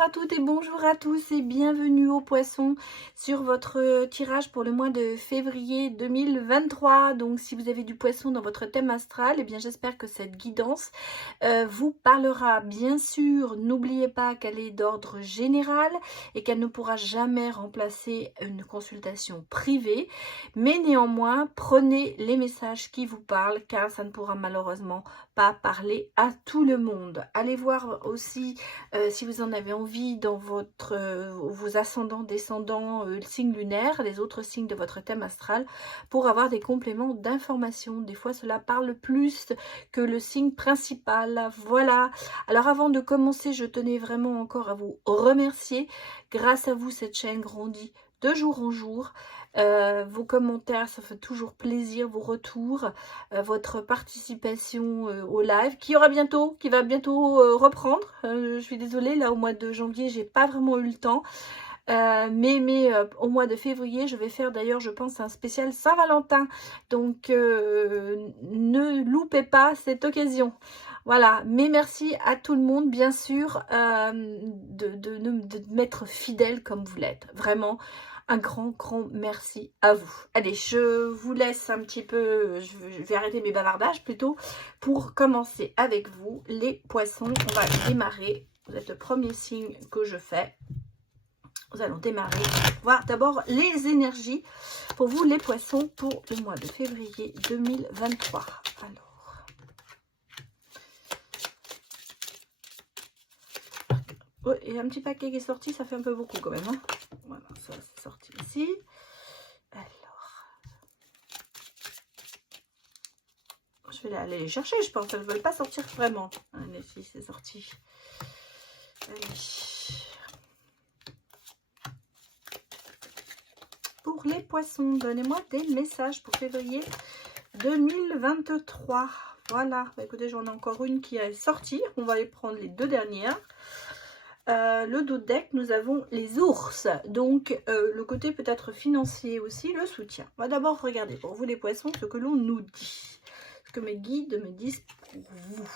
Bonjour à toutes et bonjour à tous et bienvenue aux poissons sur votre tirage pour le mois de février 2023. Donc si vous avez du poisson dans votre thème astral, eh bien j'espère que cette guidance vous parlera. Bien sûr, n'oubliez pas qu'elle est d'ordre général et qu'elle ne pourra jamais remplacer une consultation privée. Mais néanmoins, prenez les messages qui vous parlent car ça ne pourra malheureusement pas parler à tout le monde. Allez voir aussi si vous en avez envie dans vos ascendants, descendants, le signe lunaire, les autres signes de votre thème astral, pour avoir des compléments d'information. Des fois, cela parle plus que le signe principal. Voilà. Alors, avant de commencer, je tenais vraiment encore à vous remercier. Grâce à vous, cette chaîne grandit de jour en jour. Vos commentaires, ça fait toujours plaisir, vos retours, votre participation au live qui va bientôt reprendre. Je suis désolée, là au mois de janvier, j'ai pas vraiment eu le temps. Mais au mois de février, je vais faire d'ailleurs, je pense, un spécial Saint-Valentin. Donc, ne loupez pas cette occasion. Voilà, mais merci à tout le monde, bien sûr, de m'être fidèle comme vous l'êtes. Vraiment, un grand merci à vous. Allez, je vous laisse un petit peu, je vais arrêter mes bavardages plutôt, pour commencer avec vous, les poissons. On va démarrer, vous êtes le premier signe que je fais. Nous allons démarrer, voir d'abord les énergies pour vous les poissons pour le mois de février 2023. Alors, oh, il y a un petit paquet qui est sorti, ça fait un peu beaucoup quand même. Hein. Voilà, ça c'est sorti ici. Alors, je vais aller les chercher, je pense. Elles ne veulent pas sortir vraiment. Allez, si c'est sorti. Allez. Pour les poissons, donnez-moi des messages pour février 2023. Voilà, bah, écoutez, j'en ai encore une qui est sortie. On va les prendre les deux dernières. Le dos de deck, nous avons les ours. Donc, le côté peut-être financier aussi, le soutien. On va d'abord regarder pour vous les poissons ce que l'on nous dit. Ce que mes guides me disent pour vous.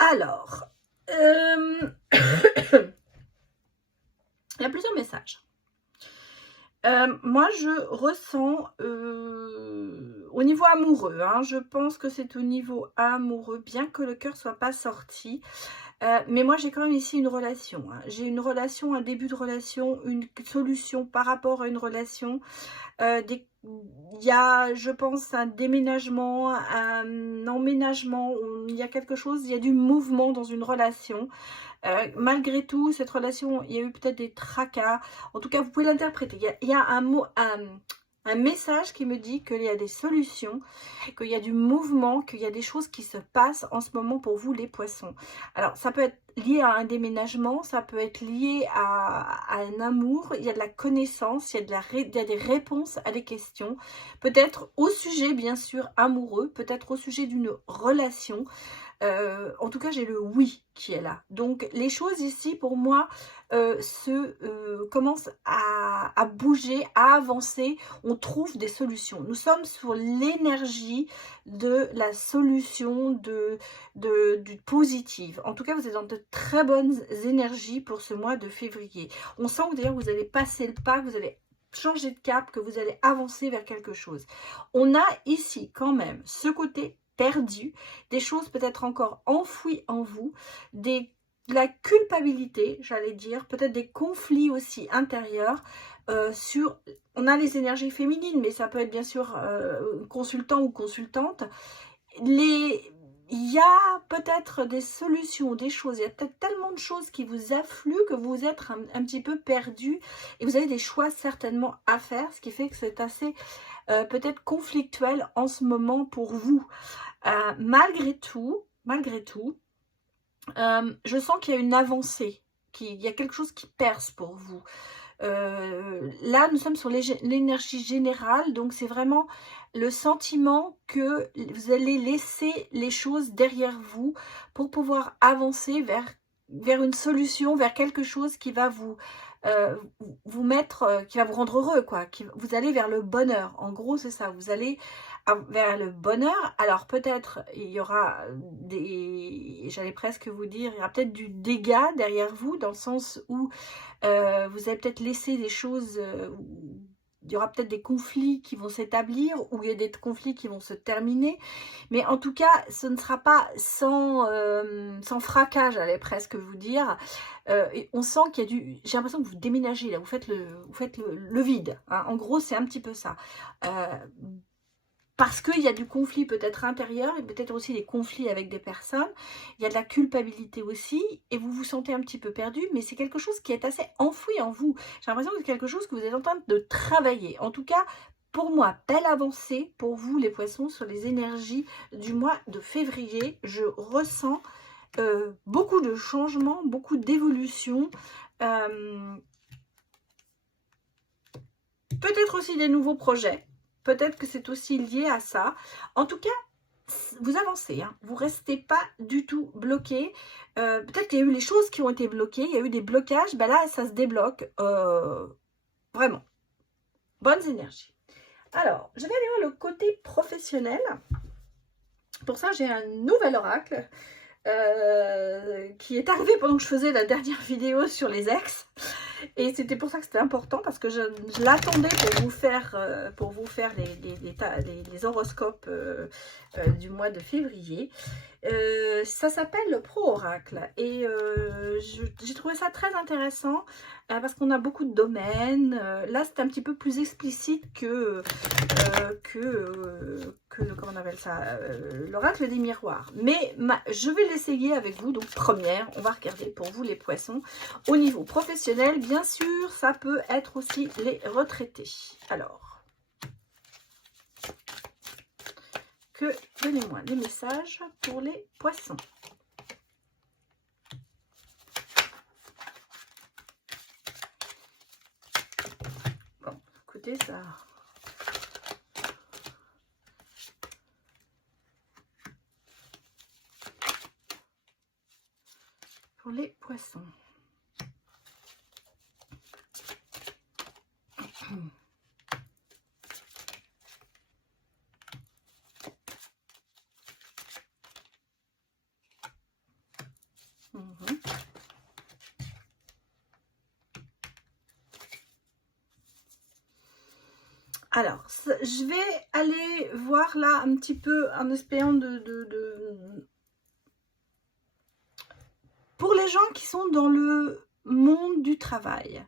Alors, il y a plusieurs messages. Moi, je ressens au niveau amoureux, hein, je pense que c'est au niveau amoureux, bien que le cœur soit pas sorti. Mais moi, j'ai quand même ici une relation. Hein. J'ai une relation, un début de relation, une solution par rapport à une relation. Il y a, je pense, un déménagement, un emménagement, il y a quelque chose, il y a du mouvement dans une relation. Malgré tout, cette relation, il y a eu peut-être des tracas. En tout cas, vous pouvez l'interpréter. Il y a un mot, un message qui me dit qu'il y a des solutions, qu'il y a du mouvement, qu'il y a des choses qui se passent en ce moment pour vous, les poissons. Alors, ça peut être lié à un déménagement, ça peut être lié à un amour, il y a de la connaissance, il y a des réponses à des questions. Peut-être au sujet, bien sûr, amoureux, peut-être au sujet d'une relation. En tout cas, j'ai le oui qui est là. Donc, les choses ici, pour moi, commencent à bouger, à avancer. On trouve des solutions. Nous sommes sur l'énergie de la solution, du positif. En tout cas, vous êtes dans de très bonnes énergies pour ce mois de février. On sent que d'ailleurs, vous allez passer le pas, que vous allez changer de cap, que vous allez avancer vers quelque chose. On a ici quand même ce côté perdu, des choses peut-être encore enfouies en vous, de la culpabilité, j'allais dire, peut-être des conflits aussi intérieurs on a les énergies féminines, mais ça peut être bien sûr consultant ou consultante. Il y a peut-être des solutions, des choses, il y a peut-être tellement de choses qui vous affluent que vous êtes un petit peu perdu et vous avez des choix certainement à faire, ce qui fait que c'est assez peut-être conflictuel en ce moment pour vous. Malgré tout, je sens qu'il y a une avancée, qu'il y a quelque chose qui perce pour vous. Là, nous sommes sur l'énergie générale, donc c'est vraiment le sentiment que vous allez laisser les choses derrière vous pour pouvoir avancer vers une solution, vers quelque chose qui va vous vous mettre, qui va vous rendre heureux, quoi. Vous allez vers le bonheur. En gros, c'est ça. Vous allez vers le bonheur. Alors peut-être il y aura j'allais presque vous dire, il y aura peut-être du dégât derrière vous, dans le sens où vous allez peut-être laisser des choses, il y aura peut-être des conflits qui vont s'établir, ou il y a des conflits qui vont se terminer. Mais en tout cas, ce ne sera pas sans fracas, j'allais presque vous dire. Et on sent qu'il y a j'ai l'impression que vous déménagez, là, vous faites le vide. Hein. En gros, c'est un petit peu ça. Parce qu'il y a du conflit peut-être intérieur, et peut-être aussi des conflits avec des personnes. Il y a de la culpabilité aussi, et vous vous sentez un petit peu perdu, mais c'est quelque chose qui est assez enfoui en vous. J'ai l'impression que c'est quelque chose que vous êtes en train de travailler. En tout cas, pour moi, belle avancée pour vous, les poissons, sur les énergies du mois de février. Je ressens beaucoup de changements, beaucoup d'évolutions. Peut-être aussi des nouveaux projets. Peut-être que c'est aussi lié à ça. En tout cas, vous avancez, hein. Vous ne restez pas du tout bloqué. Peut-être qu'il y a eu les choses qui ont été bloquées, il y a eu des blocages. Ben là, ça se débloque. Vraiment. Bonnes énergies. Alors, je vais aller voir le côté professionnel. Pour ça, j'ai un nouvel oracle qui est arrivé pendant que je faisais la dernière vidéo sur les ex. Et c'était pour ça que c'était important, parce que je l'attendais pour vous faire les horoscopes du mois de février. Ça s'appelle le Pro Oracle, et j'ai trouvé ça très intéressant parce qu'on a beaucoup de domaines. Là, c'est un petit peu plus explicite que comment on appelle ça, l'oracle des miroirs. Mais je vais l'essayer avec vous. Donc première, on va regarder pour vous les poissons. Au niveau professionnel, bien sûr, ça peut être aussi les retraités. Alors, donnez-moi des messages pour les poissons. Bon, écoutez, ça... Pour les poissons. Alors, je vais aller voir là un petit peu en espérant pour les gens qui sont dans le monde du travail.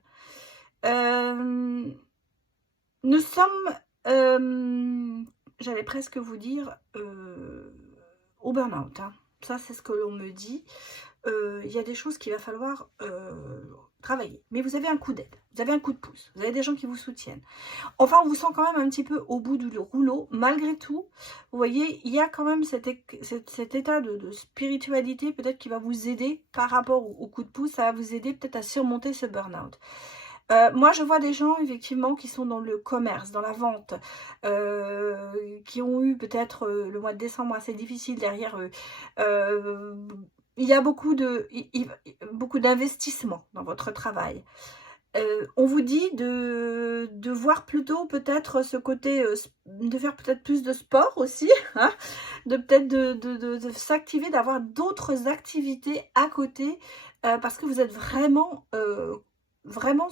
Nous sommes, j'allais presque vous dire, au burn-out. Hein. Ça, c'est ce que l'on me dit. Il y a des choses qu'il va falloir travailler. Mais vous avez un coup d'aide, vous avez un coup de pouce, vous avez des gens qui vous soutiennent. Enfin, on vous sent quand même un petit peu au bout du rouleau. Malgré tout, vous voyez, il y a quand même cet état de spiritualité peut-être qui va vous aider par rapport au coup de pouce. Ça va vous aider peut-être à surmonter ce burn-out. Moi, je vois des gens, effectivement, qui sont dans le commerce, dans la vente, qui ont eu peut-être le mois de décembre assez difficile derrière eux. Il y a beaucoup d'investissement dans votre travail. On vous dit de voir plutôt peut-être ce côté, de faire peut-être plus de sport aussi, hein, de peut-être de s'activer, d'avoir d'autres activités à côté, parce que vous êtes vraiment, vraiment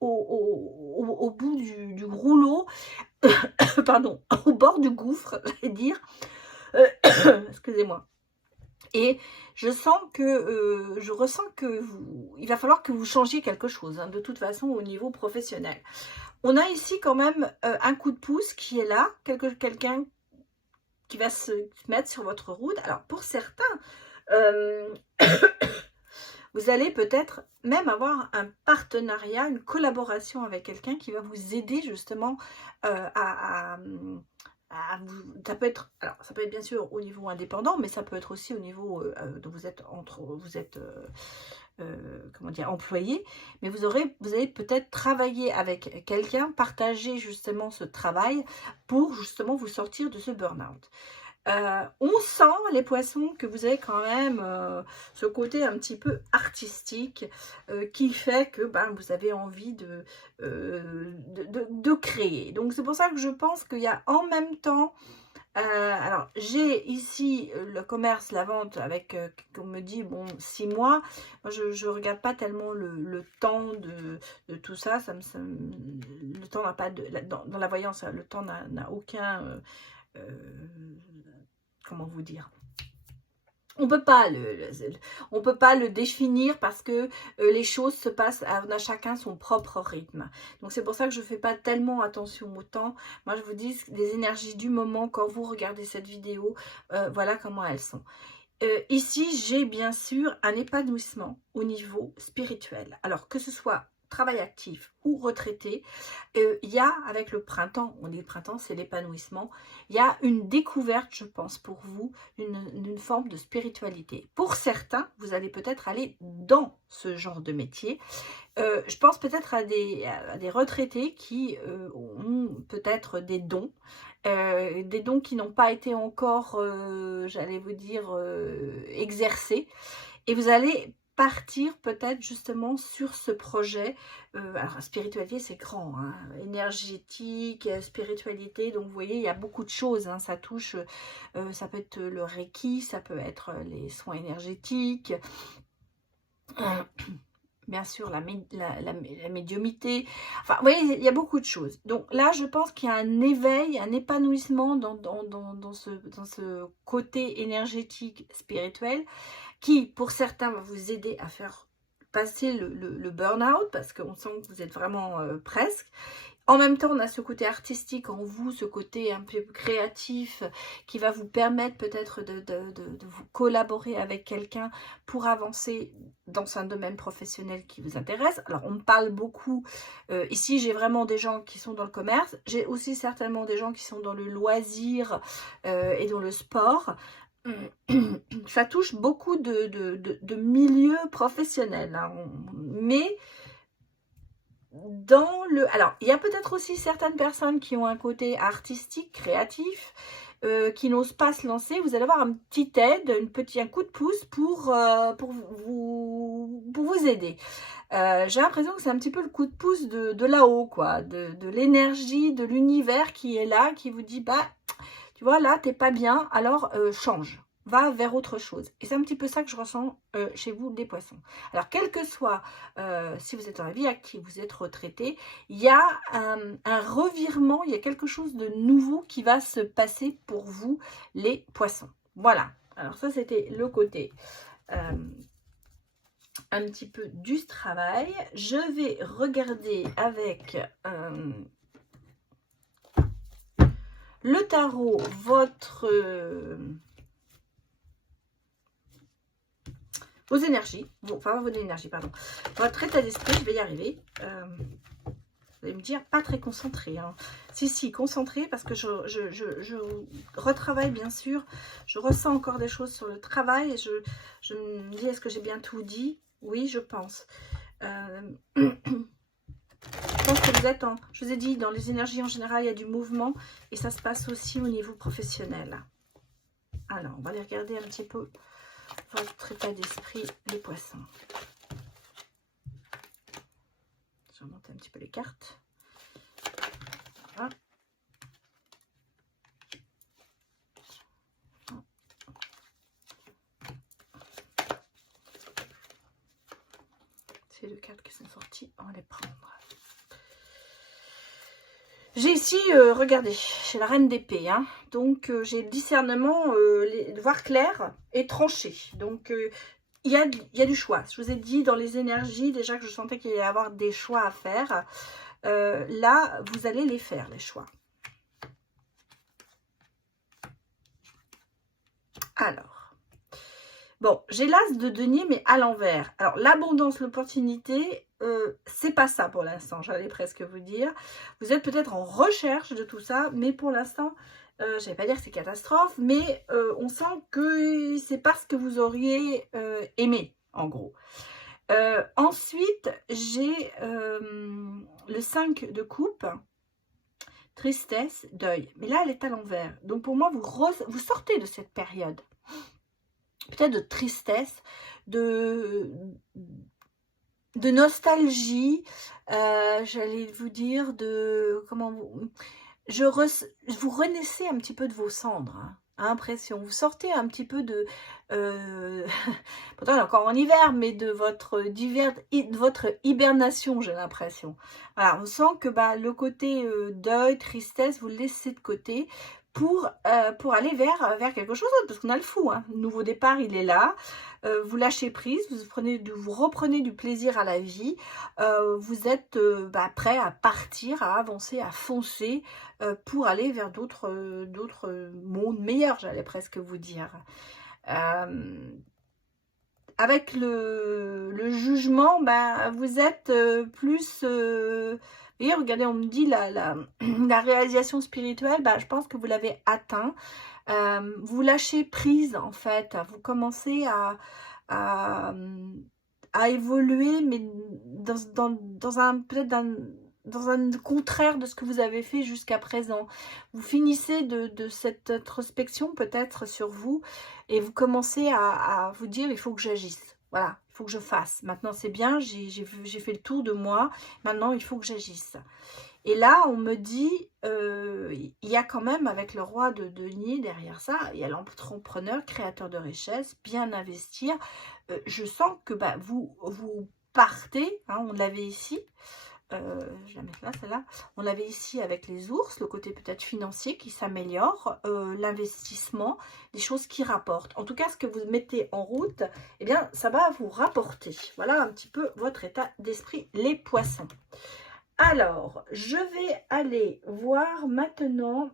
au bout du rouleau, pardon, au bord du gouffre, j'allais dire, excusez-moi. Et je sens que, je ressens que il va falloir que vous changiez quelque chose, hein, de toute façon, au niveau professionnel. On a ici quand même un coup de pouce qui est là, quelqu'un qui va se mettre sur votre route. Alors, pour certains, vous allez peut-être même avoir un partenariat, une collaboration avec quelqu'un qui va vous aider justement ça peut être, alors ça peut être bien sûr au niveau indépendant, mais ça peut être aussi au niveau de vous êtes comment dire, employé, mais vous allez peut-être travailler avec quelqu'un, partager justement ce travail pour justement vous sortir de ce burn-out. On sent, les poissons, que vous avez quand même ce côté un petit peu artistique qui fait que vous avez envie de créer. Donc c'est pour ça que je pense qu'il y a en même temps, alors j'ai ici le commerce, la vente avec, on me dit, bon, 6 mois. Moi je regarde pas tellement le temps de tout ça, le temps n'a pas dans la voyance, le temps n'a aucun... comment vous dire, on peut pas on peut pas le définir parce que les choses se passent, on a chacun son propre rythme. Donc c'est pour ça que je fais pas tellement attention au temps. Moi je vous dis les énergies du moment quand vous regardez cette vidéo, voilà comment elles sont. Ici j'ai bien sûr un épanouissement au niveau spirituel. Alors que ce soit travail actif ou retraité, il y a, avec le printemps, on dit le printemps c'est l'épanouissement, il y a une découverte, je pense, pour vous, d'une forme de spiritualité. Pour certains, vous allez peut-être aller dans ce genre de métier. Je pense peut-être à des retraités qui ont peut-être des dons qui n'ont pas été encore, j'allais vous dire, exercés. Et vous allez partir peut-être justement sur ce projet. Alors spiritualité c'est grand, hein, énergétique, spiritualité, donc vous voyez il y a beaucoup de choses, hein, ça touche, ça peut être le Reiki, ça peut être les soins énergétiques, bien sûr la médiumité, enfin vous voyez il y a beaucoup de choses. Donc là je pense qu'il y a un éveil, un épanouissement dans ce côté énergétique spirituel qui pour certains va vous aider à faire passer le burn-out parce qu'on sent que vous êtes vraiment presque. En même temps, on a ce côté artistique en vous, ce côté un peu créatif qui va vous permettre peut-être de vous collaborer avec quelqu'un pour avancer dans un domaine professionnel qui vous intéresse. Alors, on me parle beaucoup, ici j'ai vraiment des gens qui sont dans le commerce, j'ai aussi certainement des gens qui sont dans le loisir et dans le sport. Ça touche beaucoup de milieux professionnels, hein. Mais alors, il y a peut-être aussi certaines personnes qui ont un côté artistique, créatif, qui n'osent pas se lancer. Vous allez avoir un petit aide, un coup de pouce pour vous aider. J'ai l'impression que c'est un petit peu le coup de pouce de là-haut, quoi, de l'énergie, de l'univers qui est là, qui vous dit, tu vois, là, t'es pas bien, alors change. Va vers autre chose. Et c'est un petit peu ça que je ressens chez vous, les poissons. Alors, quel que soit, si vous êtes dans la vie active, vous êtes retraité, il y a un revirement, il y a quelque chose de nouveau qui va se passer pour vous, les poissons. Voilà. Alors, ça, c'était le côté un petit peu du travail. Je vais regarder avec... le tarot, vos énergies, enfin vos énergies, pardon, votre état d'esprit, je vais y arriver. Vous allez me dire, pas très concentré, hein. Si, concentré, parce que je retravaille, bien sûr. Je ressens encore des choses sur le travail. Et je me dis, est-ce que j'ai bien tout dit? Oui, je pense. Je pense que vous êtes je vous ai dit, dans les énergies en général, il y a du mouvement. Et ça se passe aussi au niveau professionnel. Alors, on va aller regarder un petit peu votre état d'esprit, les poissons. Je vais remonter un petit peu les cartes. Voilà. C'est deux cartes qui sont sorties, on va les prendre. J'ai ici, regardez, j'ai la reine d'épée, hein, donc j'ai le discernement, voir clair et trancher. Donc il y a du choix. Je vous ai dit dans les énergies déjà que je sentais qu'il allait y avoir des choix à faire. Là, vous allez les faire, les choix. Alors, bon, j'ai l'as de denier, mais à l'envers. Alors, l'abondance, l'opportunité, c'est pas ça pour l'instant, j'allais presque vous dire. Vous êtes peut-être en recherche de tout ça, mais pour l'instant, je vais pas dire que c'est catastrophe, mais on sent que c'est pas ce que vous auriez aimé, en gros. Ensuite, j'ai le 5 de coupe. tristesse, deuil. Mais là, elle est à l'envers. Donc pour moi, vous sortez de cette période. Peut-être de tristesse, de nostalgie, j'allais vous dire, vous renaissez un petit peu de vos cendres, hein, impression. Vous sortez un petit peu de, pourtant on est encore en hiver, mais de votre hibernation, j'ai l'impression. Voilà, on sent que le côté deuil, tristesse, vous le laissez de côté pour aller vers quelque chose d'autre, parce qu'on a le fou, hein. Le nouveau départ, il est là. Vous lâchez prise, vous reprenez du plaisir à la vie, vous êtes prêt à partir, à avancer, à foncer pour aller vers d'autres mondes meilleurs, j'allais presque vous dire. Avec le jugement, vous êtes plus... et regardez, on me dit la réalisation spirituelle, je pense que vous l'avez atteint. Vous lâchez prise, en fait. Vous commencez à évoluer, mais peut-être dans un contraire de ce que vous avez fait jusqu'à présent. Vous finissez de cette introspection peut-être sur vous et vous commencez à vous dire, il faut que j'agisse. Voilà, il faut que je fasse. Maintenant, c'est bien, j'ai fait le tour de moi. Maintenant, il faut que j'agisse. Et là, on me dit, il y a quand même, avec le roi de denier derrière ça, il y a l'entrepreneur, créateur de richesse, bien investir. Je sens que vous partez, hein, on l'avait ici, je vais la mettre là, celle-là, on l'avait ici avec les ours, le côté peut-être financier qui s'améliore, l'investissement, des choses qui rapportent. En tout cas, ce que vous mettez en route, eh bien, ça va vous rapporter. Voilà un petit peu votre état d'esprit, les poissons. Alors, je vais aller voir maintenant...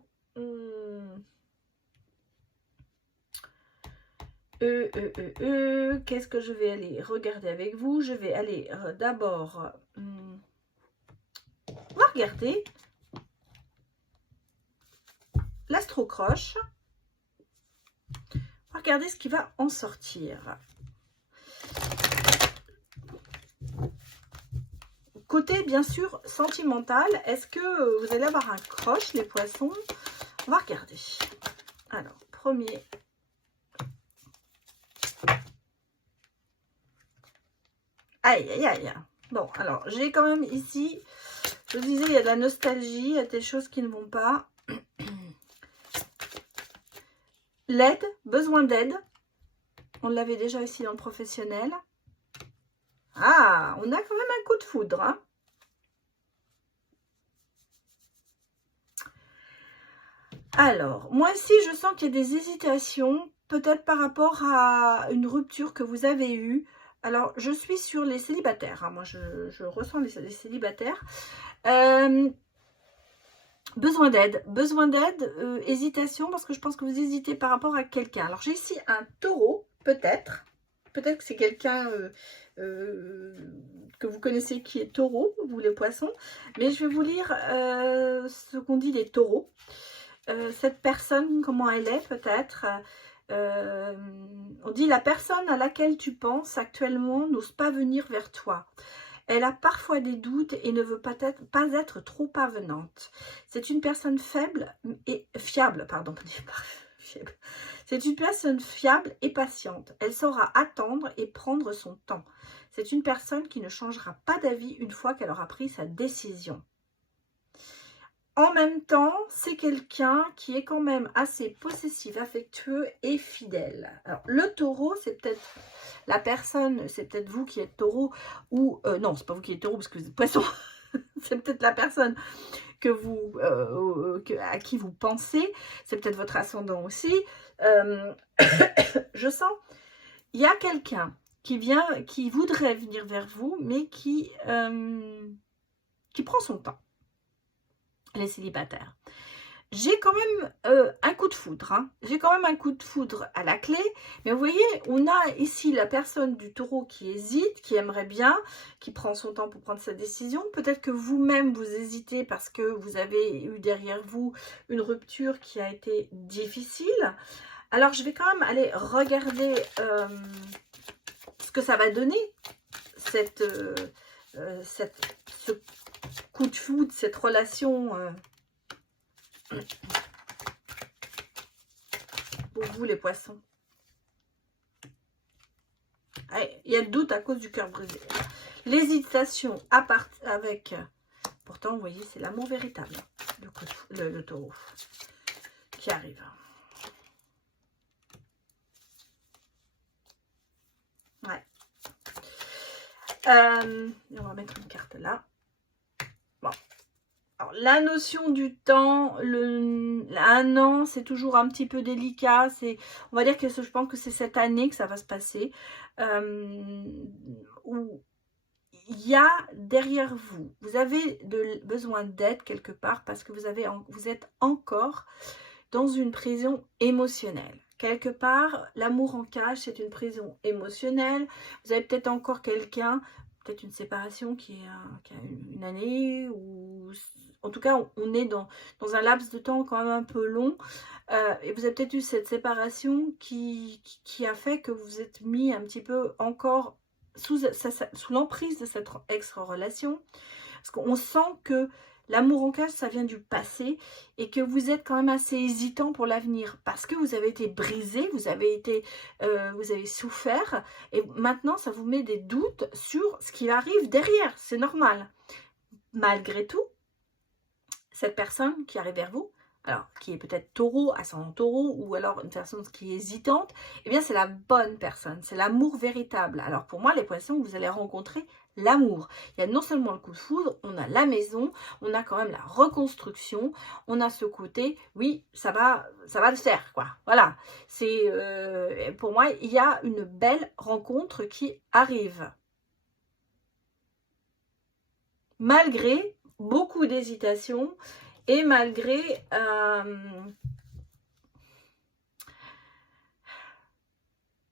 Qu'est-ce que je vais aller regarder avec vous? Je vais aller d'abord... on va regarder l'astro-croche. On va regarder ce qui va en sortir. Côté, bien sûr, sentimental, est-ce que vous allez avoir un croche, les poissons? On va regarder. Alors, premier. Aïe, aïe, aïe. Bon, alors, j'ai quand même ici, je vous disais, il y a de la nostalgie, il y a des choses qui ne vont pas. L'aide, besoin d'aide. On l'avait déjà ici dans le professionnel. Ah, on a quand même un coup de foudre, hein. Alors, moi ici, je sens qu'il y a des hésitations, peut-être par rapport à une rupture que vous avez eue. Alors, je suis sur les célibataires, hein. Moi, je ressens les célibataires. Besoin d'aide, hésitation, parce que je pense que vous hésitez par rapport à quelqu'un. Alors, j'ai ici un taureau, peut-être. Peut-être que c'est quelqu'un que vous connaissez qui est taureau, vous les poissons. Mais je vais vous lire ce qu'on dit des taureaux. Cette personne, comment elle est peut-être. On dit la personne à laquelle tu penses actuellement n'ose pas venir vers toi. Elle a parfois des doutes et ne veut pas être trop avenante. C'est une personne faible et fiable, pardon, c'est une personne fiable et patiente. Elle saura attendre et prendre son temps. C'est une personne qui ne changera pas d'avis une fois qu'elle aura pris sa décision. En même temps, c'est quelqu'un qui est quand même assez possessif, affectueux et fidèle. Alors, le taureau, c'est peut-être la personne, c'est peut-être vous qui êtes taureau, ou non, c'est pas vous qui êtes taureau parce que vous êtes poisson. C'est peut-être la personne que à qui vous pensez. C'est peut-être votre ascendant aussi. Je sens, il y a quelqu'un qui voudrait venir vers vous, mais qui prend son temps. Les célibataires. J'ai quand même un coup de foudre. Hein. J'ai quand même un coup de foudre à la clé. Mais vous voyez, on a ici la personne du taureau qui hésite, qui aimerait bien, qui prend son temps pour prendre sa décision. Peut-être que vous-même, vous hésitez parce que vous avez eu derrière vous une rupture qui a été difficile. Alors, je vais quand même aller regarder ce que ça va donner, ce coup de foudre, cette relation Pour vous, les poissons. Allez, il y a le doute à cause du cœur brisé. L'hésitation avec... Pourtant, vous voyez, c'est l'amour véritable. Le taureau qui arrive. Ouais. On va mettre une carte là. Bon. Alors, la notion du temps, un an, c'est toujours un petit peu délicat. On va dire que je pense que c'est cette année que ça va se passer. Où il y a derrière vous, vous avez besoin d'aide quelque part parce que vous êtes encore dans une prison émotionnelle. Quelque part, l'amour en cage, c'est une prison émotionnelle. Vous avez peut-être encore quelqu'un, peut-être une séparation qui a une année, ou en tout cas, on est dans un laps de temps quand même un peu long. Et vous avez peut-être eu cette séparation qui a fait que vous êtes mis un petit peu encore sous l'emprise de cette ex-relation. Parce qu'on sent que l'amour en cage, ça vient du passé et que vous êtes quand même assez hésitant pour l'avenir parce que vous avez été brisé, vous avez souffert et maintenant, ça vous met des doutes sur ce qui arrive derrière. C'est normal. Malgré tout, cette personne qui arrive vers vous, alors qui est peut-être taureau, ascendant taureau, ou alors une personne qui est hésitante, eh bien c'est la bonne personne, c'est l'amour véritable. Alors pour moi, les poissons, vous allez rencontrer l'amour. Il y a non seulement le coup de foudre, on a la maison, on a quand même la reconstruction, on a ce côté, oui, ça va le faire, quoi. Voilà, c'est pour moi, il y a une belle rencontre qui arrive. Malgré beaucoup d'hésitation, et malgré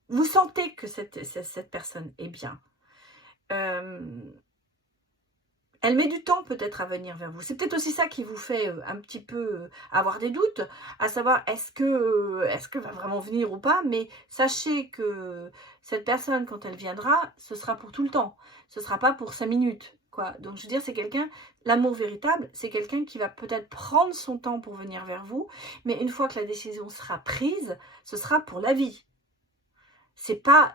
vous sentez que cette personne est bien. Elle met du temps peut-être à venir vers vous. C'est peut-être aussi ça qui vous fait un petit peu avoir des doutes, à savoir est-ce que va vraiment venir ou pas. Mais sachez que cette personne, quand elle viendra, ce sera pour tout le temps. Ce ne sera pas pour 5 minutes. Quoi. Donc je veux dire, c'est quelqu'un, l'amour véritable, c'est quelqu'un qui va peut-être prendre son temps pour venir vers vous, mais une fois que la décision sera prise, ce sera pour la vie. C'est pas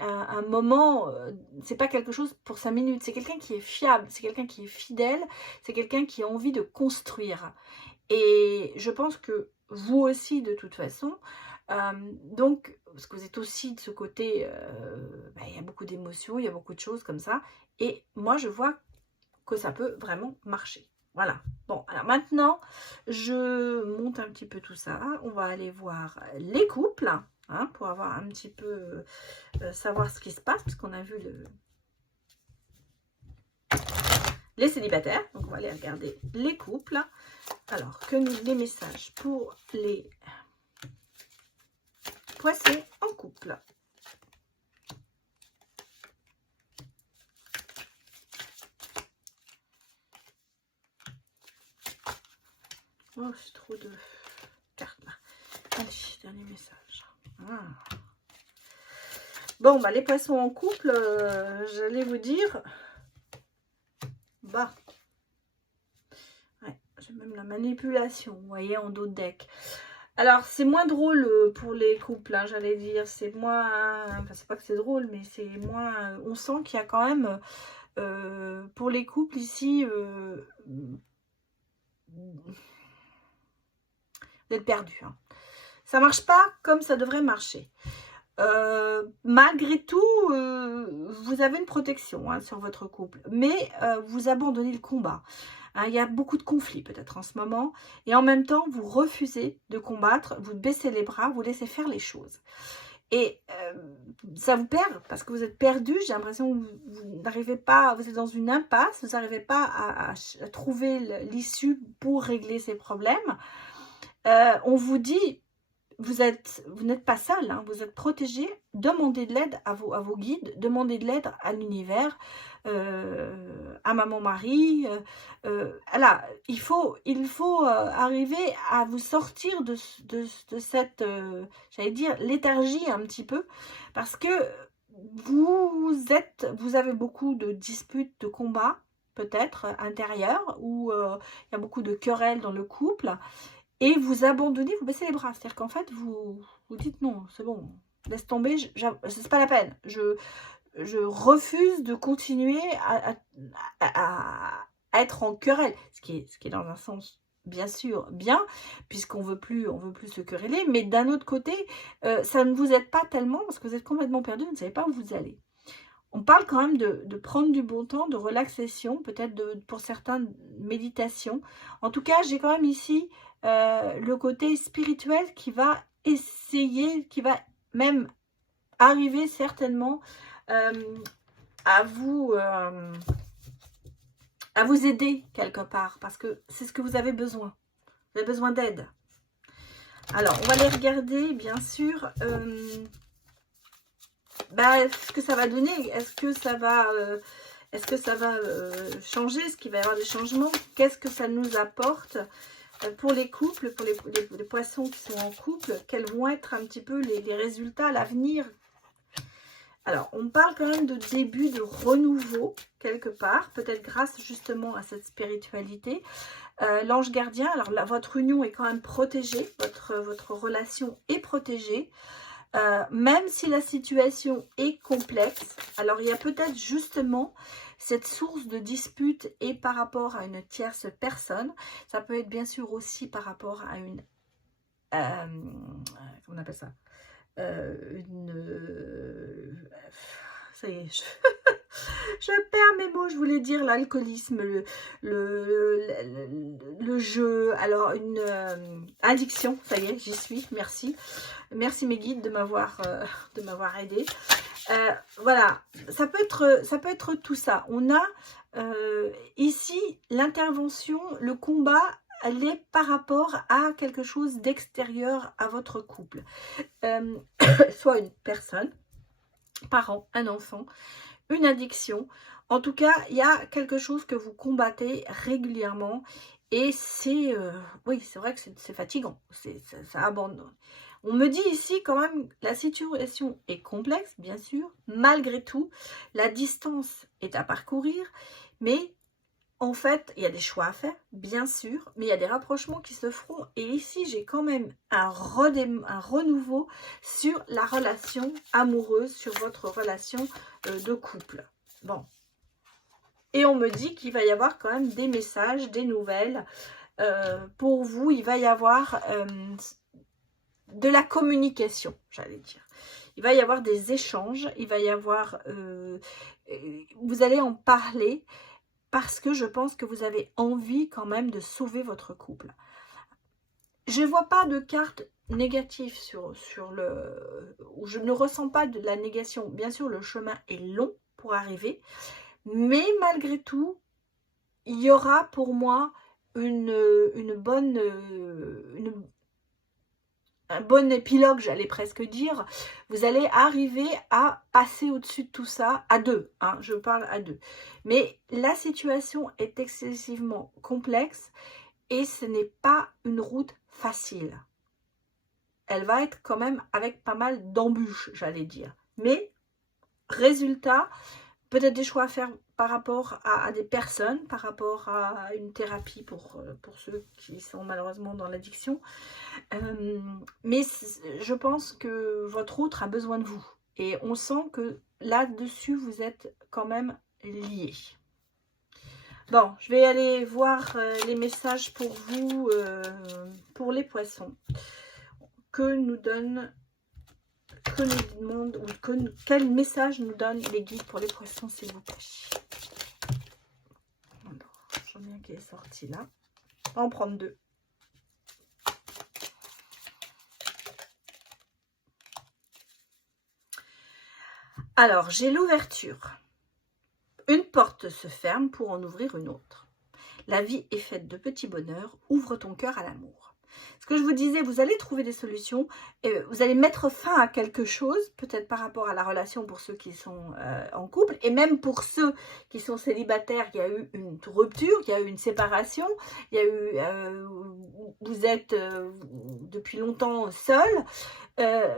un moment, c'est pas quelque chose pour 5 minutes, c'est quelqu'un qui est fiable, c'est quelqu'un qui est fidèle, c'est quelqu'un qui a envie de construire. Et je pense que vous aussi, de toute façon, donc, parce que vous êtes aussi de ce côté, il y a beaucoup d'émotions, il y a beaucoup de choses comme ça. Et moi, je vois que ça peut vraiment marcher. Voilà. Bon, alors maintenant, je monte un petit peu tout ça. On va aller voir les couples, hein, pour avoir un petit peu, savoir ce qui se passe, parce qu'on a vu les célibataires. Donc, on va aller regarder les couples. Alors, les messages pour les poissons en couple. Oh, c'est trop de cartes là. Allez, dernier message. Ah. Bon, bah les poissons en couple, j'allais vous dire, bah, ouais, j'ai même la manipulation, vous voyez, en dos de deck. Alors, c'est moins drôle pour les couples, hein, j'allais dire, c'est moins, enfin, c'est pas que c'est drôle, mais c'est moins, on sent qu'il y a quand même, pour les couples ici, vous êtes perdu, hein. Ça marche pas comme ça devrait marcher. Malgré tout, vous avez une protection, hein, sur votre couple, mais vous abandonnez le combat. Hein, il y a beaucoup de conflits peut-être en ce moment, et en même temps, vous refusez de combattre, vous baissez les bras, vous laissez faire les choses. Et ça vous perd parce que vous êtes perdu. J'ai l'impression que vous n'arrivez pas, vous êtes dans une impasse, vous n'arrivez pas à trouver l'issue pour régler ces problèmes. On vous dit, vous n'êtes pas seul, hein, vous êtes protégé. Demandez de l'aide à vos guides, demandez de l'aide à l'univers, à maman Marie. Là, il faut arriver à vous sortir de cette, j'allais dire, léthargie un petit peu, parce que vous avez beaucoup de disputes, de combats, peut-être intérieure, où il y a beaucoup de querelles dans le couple, et vous abandonnez, vous baissez les bras. C'est-à-dire qu'en fait, vous dites non, c'est bon, laisse tomber, c'est pas la peine. Je refuse de continuer à être en querelle, ce qui est dans un sens bien sûr bien, puisqu'on veut plus se quereller, mais d'un autre côté, ça ne vous aide pas tellement parce que vous êtes complètement perdu, vous ne savez pas où vous allez. On parle quand même de prendre du bon temps, de relaxation, peut-être pour certains, méditation. En tout cas, j'ai quand même ici le côté spirituel qui va essayer, qui va même arriver certainement à vous aider quelque part, parce que c'est ce que vous avez besoin. Vous avez besoin d'aide. Alors, on va les regarder, bien sûr, ce que ça va donner. Est-ce que ça va changer? Est-ce qu'il va y avoir des changements? Qu'est-ce que ça nous apporte pour les couples, pour les poissons qui sont en couple? Quels vont être un petit peu les résultats à l'avenir? Alors, on parle quand même de début de renouveau, quelque part, peut-être grâce justement à cette spiritualité. L'ange gardien, alors votre union est quand même protégée, votre relation est protégée, même si la situation est complexe. Alors, il y a peut-être justement cette source de dispute et par rapport à une tierce personne. Ça peut être bien sûr aussi par rapport à une... comment on appelle ça? Ça y est, je perds mes mots. Je voulais dire l'alcoolisme, le jeu, alors une addiction. Ça y est, j'y suis, merci mes guides de m'avoir aidé. Voilà, ça peut être tout ça. On a ici l'intervention, le combat, elle est par rapport à quelque chose d'extérieur à votre couple. Soit une personne, parent, un enfant, une addiction. En tout cas, il y a quelque chose que vous combattez régulièrement et c'est, oui, c'est vrai que c'est fatigant, ça abandonne. On me dit ici quand même, la situation est complexe, bien sûr, malgré tout, la distance est à parcourir, mais en fait, il y a des choix à faire, bien sûr, mais il y a des rapprochements qui se feront. Et ici, j'ai quand même un renouveau sur la relation amoureuse, sur votre relation de couple. Bon. Et on me dit qu'il va y avoir quand même des messages, des nouvelles. Pour vous, il va y avoir de la communication, j'allais dire. Il va y avoir des échanges, il va y avoir... vous allez en parler... parce que je pense que vous avez envie quand même de sauver votre couple. Je ne vois pas de carte négative sur le... où je ne ressens pas de la négation. Bien sûr, le chemin est long pour arriver. Mais malgré tout, il y aura pour moi un bon épilogue, j'allais presque dire. Vous allez arriver à passer au-dessus de tout ça à deux, hein, je parle à deux. Mais la situation est excessivement complexe et ce n'est pas une route facile. Elle va être quand même avec pas mal d'embûches, j'allais dire. Mais, résultat, peut-être des choix à faire par rapport à des personnes, par rapport à une thérapie pour ceux qui sont malheureusement dans l'addiction. Mais je pense que votre autre a besoin de vous. Et on sent que là-dessus, vous êtes quand même liés. Bon, je vais aller voir les messages pour vous, pour les poissons. Que nous donne... que nous demande, ou quel message nous donnent les guides pour les poissons, s'il vous plaît. Alors, j'en ai un qui est sorti là. On va en prendre deux. Alors, j'ai l'ouverture. Une porte se ferme pour en ouvrir une autre. La vie est faite de petits bonheurs. Ouvre ton cœur à l'amour. Ce que je vous disais, vous allez trouver des solutions, vous allez mettre fin à quelque chose, peut-être par rapport à la relation pour ceux qui sont en couple, et même pour ceux qui sont célibataires, il y a eu une rupture, il y a eu une séparation, il y a eu, vous êtes depuis longtemps seul,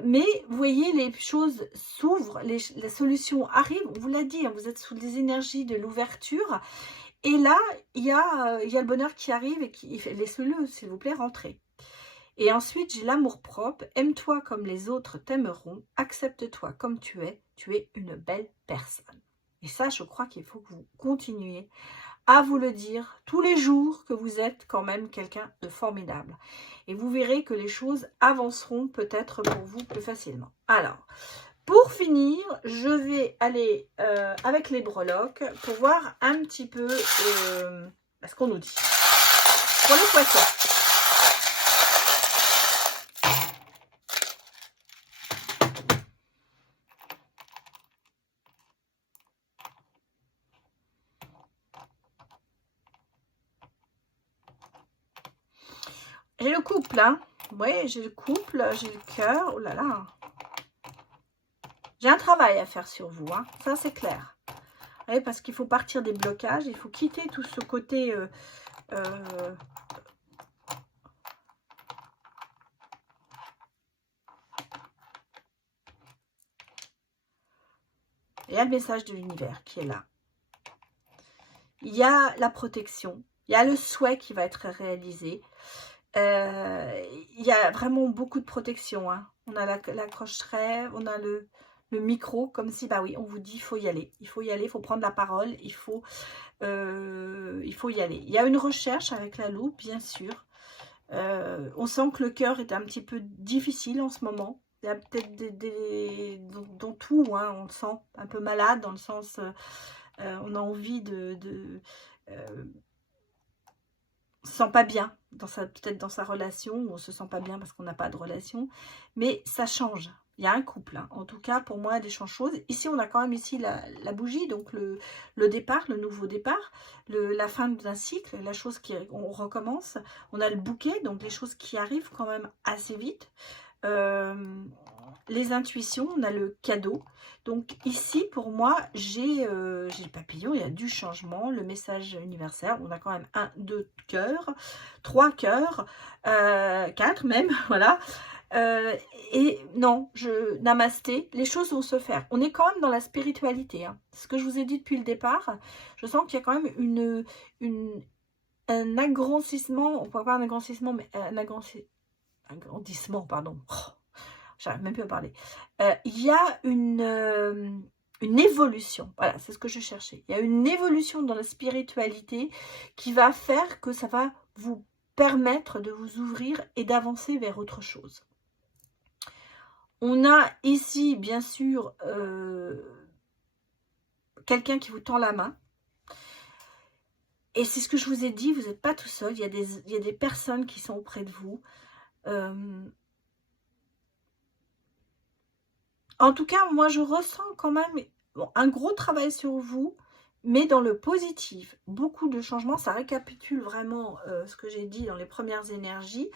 mais vous voyez, les choses s'ouvrent, les solutions arrivent, on vous l'a dit, hein, vous êtes sous les énergies de l'ouverture, Et là, il y a le bonheur qui arrive et qui fait, laissez-le, s'il vous plaît, rentrer. Et ensuite, j'ai l'amour-propre. Aime-toi comme les autres t'aimeront. Accepte-toi comme tu es une belle personne. Et ça, je crois qu'il faut que vous continuiez à vous le dire tous les jours que vous êtes quand même quelqu'un de formidable. Et vous verrez que les choses avanceront peut-être pour vous plus facilement. Alors, pour finir, je vais aller avec les breloques pour voir un petit peu ce qu'on nous dit. Pour les poissons. J'ai le couple, hein. Oui, j'ai le couple, j'ai le cœur. Oh là là. J'ai un travail à faire sur vous, hein. Ça c'est clair. Oui, parce qu'il faut partir des blocages, il faut quitter tout ce côté... Il y a le message de l'univers qui est là. Il y a la protection. Il y a le souhait qui va être réalisé. Il y a vraiment beaucoup de protection, hein. On a l'accroche-rêve, on a le micro, comme si, bah oui, on vous dit, il faut y aller. Il faut y aller, il faut prendre la parole, il faut y aller. Il y a une recherche avec la loupe, bien sûr. On sent que le cœur est un petit peu difficile en ce moment. Il y a peut-être dans tout, hein, on le sent un peu malade, dans le sens, on a envie on se sent pas bien, peut-être dans sa relation, ou on se sent pas bien parce qu'on n'a pas de relation, mais ça change. Il y a un couple, hein. En tout cas, pour moi, des choses. Ici, on a quand même ici la bougie, donc le départ, le nouveau départ, la fin d'un cycle, la chose on recommence. On a le bouquet, donc les choses qui arrivent quand même assez vite. Les intuitions, on a le cadeau. Donc ici, pour moi, j'ai le papillon, il y a du changement, le message universel. On a quand même 1, 2 cœurs, 3 cœurs, 4 même, voilà. Et non, namasté, les choses vont se faire. On est quand même dans la spiritualité, hein. Ce que je vous ai dit depuis le départ, je sens qu'il y a quand même un agrandissement, on peut pas un agrandissement, mais un agrandissement, pardon. Oh, j'arrive même plus à parler. Il y a une évolution, voilà, c'est ce que je cherchais. Il y a une évolution dans la spiritualité qui va faire que ça va vous permettre de vous ouvrir et d'avancer vers autre chose. On a ici, bien sûr, quelqu'un qui vous tend la main. Et c'est ce que je vous ai dit, vous n'êtes pas tout seul. Il y a des personnes qui sont auprès de vous. En tout cas, moi, je ressens quand même un gros travail sur vous, mais dans le positif. Beaucoup de changements, ça récapitule vraiment ce que j'ai dit dans les premières énergies.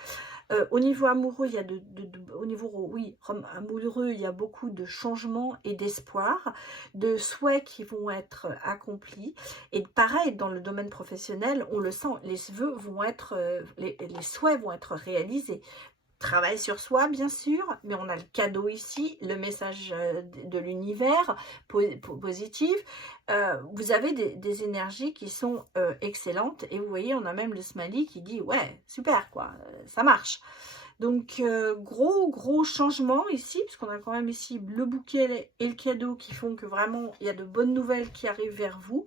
Au niveau amoureux, il y a amoureux, il y a beaucoup de changements et d'espoir, de souhaits qui vont être accomplis. Et pareil, dans le domaine professionnel, on le sent, les vœux vont être, les souhaits vont être réalisés. Travail sur soi, bien sûr, mais on a le cadeau ici, le message de l'univers positif. Vous avez des énergies qui sont excellentes. Et vous voyez, on a même le smiley qui dit « Ouais, super, quoi, ça marche ». Donc, gros changement ici, puisqu'on a quand même ici le bouquet et le cadeau qui font que vraiment, il y a de bonnes nouvelles qui arrivent vers vous.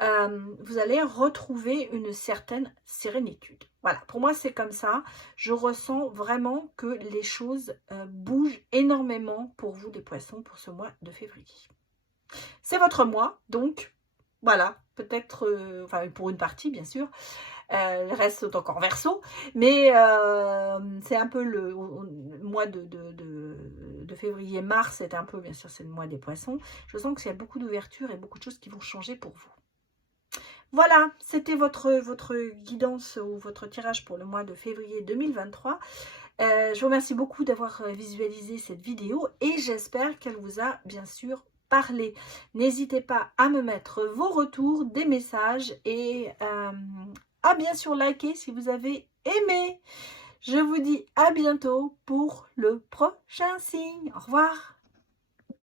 Vous allez retrouver une certaine sérénitude. Voilà, pour moi c'est comme ça. Je ressens vraiment que les choses bougent énormément pour vous les poissons pour ce mois de février. C'est votre mois, donc voilà, peut-être, enfin pour une partie bien sûr, le reste sont encore verso, mais c'est un peu le mois de février-mars, c'est un peu, bien sûr c'est le mois des poissons. Je sens qu'il y a beaucoup d'ouverture et beaucoup de choses qui vont changer pour vous. Voilà, c'était votre guidance ou votre tirage pour le mois de février 2023. Je vous remercie beaucoup d'avoir visualisé cette vidéo et j'espère qu'elle vous a bien sûr parlé. N'hésitez pas à me mettre vos retours, des messages et à bien sûr liker si vous avez aimé. Je vous dis à bientôt pour le prochain signe. Au revoir.